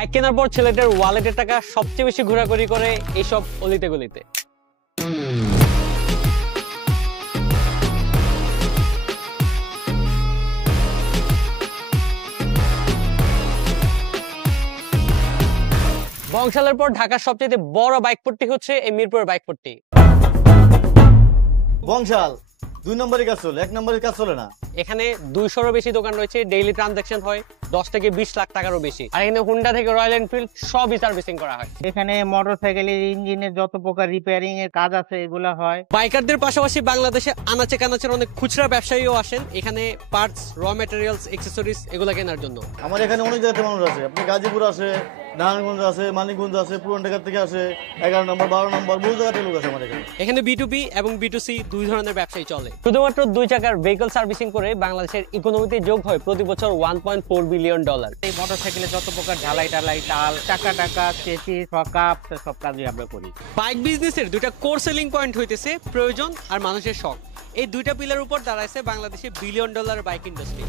Bike কেনার পর ছেলেটার ওয়ালেটের টাকা সবচেয়ে বেশি ঘোরাঘুরি করে এইসব অলিতে গলিতে। বংশালের পর ঢাকার সবচেয়ে বড় বাইক পট্টি হচ্ছে এই মিরপুরের বাইক পট্টি। বংশাল 2 নম্বরের কাজ চলে, 1 নম্বরের কাজ চলে না। এখানে 200-এরও বেশি দোকান রয়েছে, ডেইলি ট্রানজাকশন হয় 10 থেকে 20 লাখ টাকারও বেশি। আর এখানে হুন্ডা থেকে রয়্যাল এনফিল্ড সবই সার্ভিসিং করা হয়। এখানে মোটরসাইকেলের ইঞ্জিনের যত প্রকার রিপেয়ারিং এর কাজ আছে এগুলো হয়। বাইকারদের পাশাপাশি বাংলাদেশে আনাচে কানাচের অনেক খুচরা ব্যবসায়ীও আসেন এখানে পার্টস, র ম্যাটেরিয়ালস, অ্যাক্সেসরিজ এগুলো কেনার জন্য। আমার এখানে অনেক জায়গাতে মানুষ আছে, আপনি গাজীপুর আছে, নারায়ণগঞ্জ আছে, মানিকগঞ্জ আছে, পুরান ঢাকা থেকে আসে, 11 নম্বর 12 নম্বর বহু জায়গাতে লোক আছে আমার এখানে। এখানে B2B এবং B2C দুই ধরনের ব্যবসায়ী চলে। শুধুমাত্র 2 চাকার ভেহিকল সার্ভিসিং করে বাংলাদেশের ইকোনমিতে যোগ হয় প্রতি বছর $1.4 বিলিয়ন। এই মোটরসাইকেলের যত প্রকার ঢালাই টালাই টাল চাকা টাকা চেসিস সকাপ সব কাজই আমরা করি। বাইক বিজনেসের দুইটা কোর সেলিং পয়েন্ট হইতেছে প্রয়োজন আর মানুষের শখ। এই দুইটা পিলার উপর দাঁড়াইছে বাংলাদেশে $1 বিলিয়ন বাইক ইন্ডাস্ট্রি।